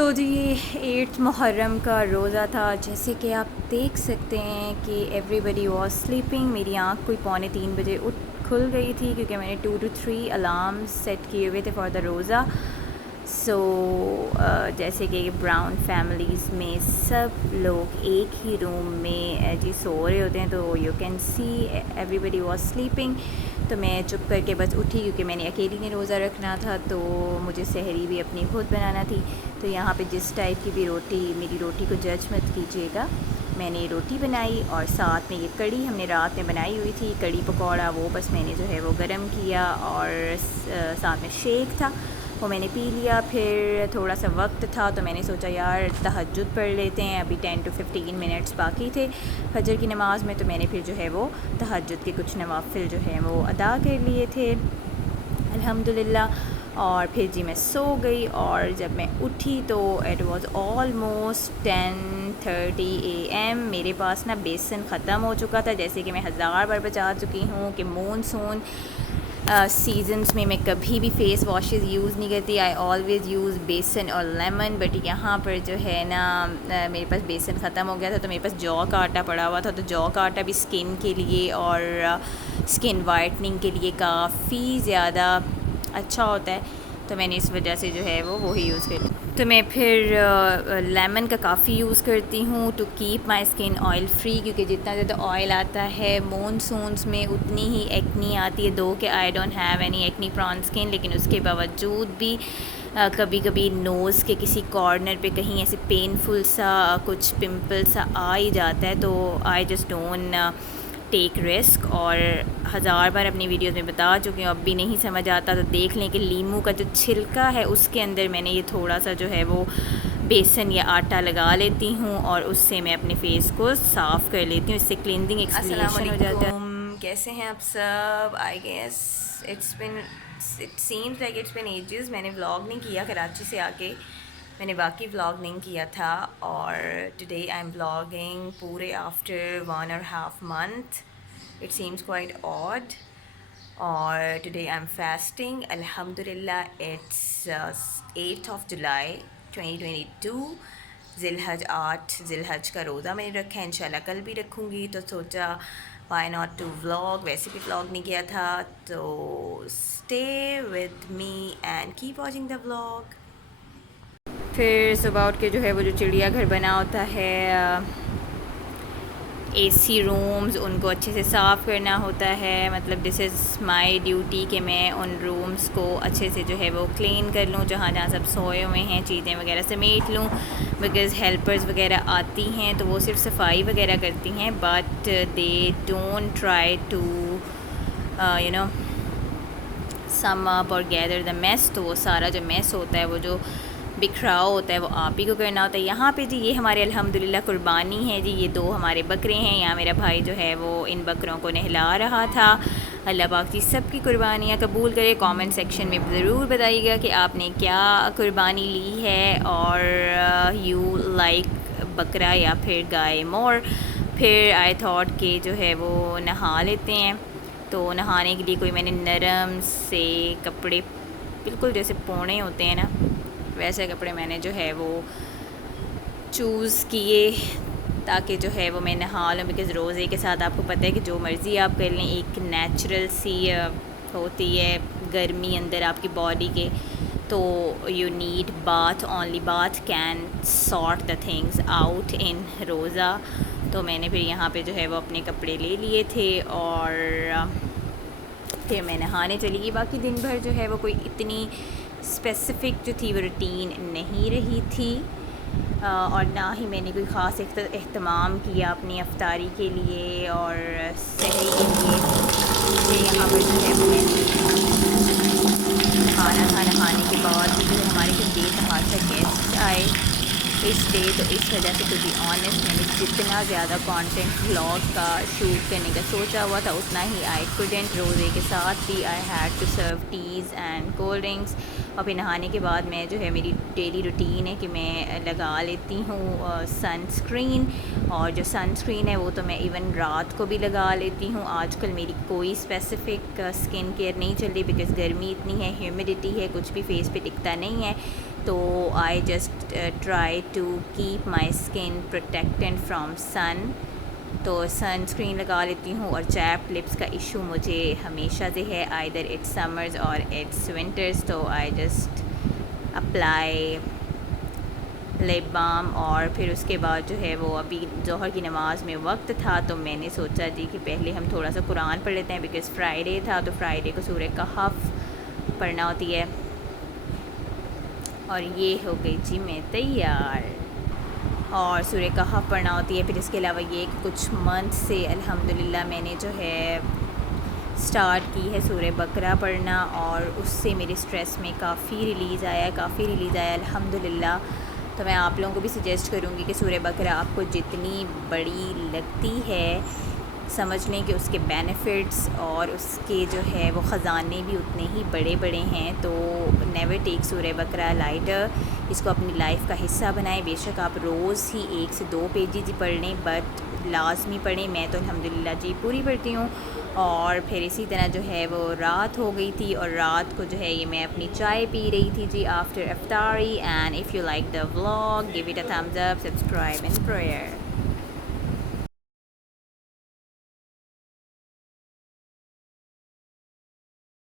तो जी ये 8 मुहर्रम का रोज़ा था। जैसे कि आप देख सकते हैं कि एवरीबडी वॉज स्लीपिंग। मेरी आँख कोई 2:45 बजे खुल गई थी क्योंकि मैंने 2 to 3 अलार्म सेट किए हुए थे फॉर द रोज़ा। सो जैसे कि ब्राउन फैमिलीज़ में सब लोग एक ही रूम में जी सो रहे होते हैं, तो you can see everybody was sleeping. तो मैं चुप करके बस उठी क्योंकि मैंने अकेली ने रोज़ा रखना था, तो मुझे सहरी भी अपनी खुद बनाना थी। तो यहाँ पे जिस टाइप की भी रोटी, मेरी रोटी को जज मत कीजिएगा, मैंने रोटी बनाई और साथ में ये कड़ी हमने रात में बनाई हुई थी, कड़ी पकौड़ा, वो बस मैंने जो है वो गरम किया और साथ में शेक था वो मैंने पी लिया। फिर थोड़ा सा वक्त था तो मैंने सोचा यार तहज्जुद पढ़ लेते हैं, अभी 10 to 15 मिनट्स बाकी थे फजर की नमाज़ में, तो मैंने फिर जो है वो तहज्जुद के कुछ नवाफिल जो है वो अदा कर लिए थे अल्हम्दुलिल्लाह। और फिर जी मैं सो गई और जब मैं उठी तो इट वाज ऑलमोस्ट 10:30 AM। मेरे पास ना बेसन ख़त्म हो चुका था, जैसे कि मैं हज़ार बार बता चुकी हूँ कि मानसून सीजन्स में मैं कभी भी फ़ेस वॉशेज़ यूज़ नहीं करती, आई ऑलवेज़ यूज़ बेसन और लेमन। बट यहाँ पर जो है ना मेरे पास बेसन ख़त्म हो गया था, तो मेरे पास जौ का आटा पड़ा हुआ था, तो जौ का आटा भी स्किन के लिए और स्किन वाइटनिंग के लिए काफ़ी ज़्यादा अच्छा होता है, तो मैंने इस वजह से जो है वो वही यूज़ कर लिया। तो मैं फिर लेमन का काफ़ी यूज़ करती हूँ to keep my skin oil free, क्योंकि जितना ज़्यादा ऑयल आता है मानसून्स में उतनी ही एक्नी आती है। दो कि I don't have any acne prawn skin, लेकिन उसके बावजूद भी कभी कभी नोज़ के किसी कॉर्नर पे कहीं ऐसे पेनफुल सा कुछ पिंपल सा आ ही जाता है, तो I just don't take risk. और हज़ार बार अपनी वीडियोज़ में बता चुकी हूँ, अब भी नहीं समझ आता तो देख लें कि लीमू का जो छिलका है उसके अंदर मैंने ये थोड़ा सा जो है वो बेसन या आटा लगा लेती हूँ और उससे मैं अपने फेस को साफ़ कर लेती हूँ, इससे क्लिनजिंग एक्सफोलिएशन हो जाता है। कैसे हैं आप सब? I guess it seems like it's been ages. मैंने व्लॉग नहीं किया कराची से आके, मैंने बाकी व्लॉग नहीं किया था, और टुडे आई एम व्लॉगिंग पूरे after 1.5 month। It seems quite odd. और टुडे आई एम फास्टिंग अल्हम्दुलिल्लाह। इट्स 8 जुलाई 2022। ज़िलहज 8 ज़िलहज का रोज़ा मैंने रखा है, इंशाल्लाह कल भी रखूँगी, तो सोचा वाई नॉट टू व्लॉग। वैसे भी व्लॉग नहीं किया था, तो stay with me and keep watching the vlog. फिर सुबह उठ के जो है वो जो चिड़ियाघर बना होता है, एसी रूम्स, उनको अच्छे से साफ़ करना होता है। मतलब दिस इज़ माय ड्यूटी कि मैं उन रूम्स को अच्छे से जो है वो क्लीन कर लूँ, जहाँ जहाँ सब सोए हुए हैं चीज़ें वगैरह समेट लूँ। बिकॉज़ हेल्पर्स वगैरह आती हैं तो वो सिर्फ सफाई वगैरह करती हैं, but they don't try to you know sum up और गैदर द मेस। तो वो सारा जो मेस होता है, वो जो बिखराव होता है, वो आप ही को करना होता है। यहाँ पे जी ये हमारे अल्हम्दुलिल्लाह कुर्बानी है जी, ये 2 हमारे बकरे हैं। यहाँ मेरा भाई जो है वो इन बकरों को नहला रहा था। अल्लाह पाक जी सब की कुर्बानियाँ कबूल करे। कमेंट सेक्शन में ज़रूर बताइएगा कि आपने क्या कुर्बानी ली है, और यू लाइक बकरा या फिर गाय मोर। फिर आई थॉट कि जो है वो नहा लेते हैं, तो नहाने के लिए कोई मैंने नरम से कपड़े, बिल्कुल जैसे पोणे होते हैं ना वैसे कपड़े मैंने जो है वो चूज़ किए, ताकि जो है वो मैं नहा लूँ। बिकॉज़ रोज़े के साथ आपको पता है कि जो मर्ज़ी आप कर लें, एक नेचुरल सी होती है गर्मी अंदर आपकी बॉडी के, तो you need bath, only bath can sort the things out in रोज़ा। तो मैंने फिर यहाँ पे जो है वो अपने कपड़े ले लिए थे और फिर मैं नहाने चली गई। बाकी दिन भर जो है वो कोई इतनी स्पेसिफ़िक जो थी वो रूटीन नहीं रही थी, और ना ही मैंने कोई ख़ास एहतमाम किया अपनी अफ्तारी के लिए और सहरी के लिए। फिर यहाँ पर जो है वो खाना नहाने के बाद जो है हमारे कुछ बेतहाशा गेस्ट आए इस डे, तो इस वजह से टू बी ऑनेस्ट मैंने जितना ज़्यादा कंटेंट व्लॉग का शूट करने का सोचा हुआ था उतना ही आई कुडेंट। रोज़े के साथ भी I had to serve teas and cold drinks. और फिर नहाने के बाद मैं जो है मेरी डेली रूटीन है कि मैं लगा लेती हूँ सनस्क्रीन, और जो सनस्क्रीन है वो तो मैं इवन रात को भी लगा लेती हूँ। आजकल मेरी कोई स्पेसिफ़िक स्किन केयर नहीं चल रही, बिकॉज़ गर्मी इतनी है, ह्यूमिडिटी है, कुछ भी फेस पे टिकता नहीं है। तो I just try to keep my skin protected from sun, तो सन स्क्रीन लगा लेती हूँ। और चैप्ड लिप्स का इशू मुझे हमेशा से है, आइदर इट्स समर्स और इट्स विंटर्स, तो I just apply lip balm. और फिर उसके बाद जो है वो अभी ज़ोहर की नमाज़ में वक्त था, तो मैंने सोचा जी कि पहले हम थोड़ा सा कुरान पढ़ लेते हैं, बिकॉज़ फ्राइडे था, तो फ्राइडे को सूरह कहफ पढ़ना होती है। और ये हो गई जी मैं तैयार, और सूरह कहफ पढ़ना होती है। फिर इसके अलावा ये कि कुछ मंथ से अल्हम्दुलिल्लाह मैंने जो है स्टार्ट की है सूरह बकरा पढ़ना, और उससे मेरे स्ट्रेस में काफ़ी रिलीज़ आया अल्हम्दुलिल्लाह। तो मैं आप लोगों को भी सजेस्ट करूँगी कि सूरह बकरा आपको जितनी बड़ी लगती है, समझ लें कि उसके बेनिफिट्स और उसके जो है वो ख़जाने भी उतने ही बड़े बड़े हैं। तो नेवर टेक सूरह बकरा लाइटर, इसको अपनी लाइफ का हिस्सा बनाएं। बेशक आप रोज़ ही 1 से 2 पेजेस ही पढ़ लें, बट लाजमी पढ़ें। मैं तो अल्हम्दुलिल्लाह जी पूरी पढ़ती हूँ। और फिर इसी तरह जो है वो रात हो गई थी, और रात को जो है ये मैं अपनी चाय पी रही थी जी आफ्टर इफ्तारी। And if you like the vlog give it a thumbs up, subscribe and prayer.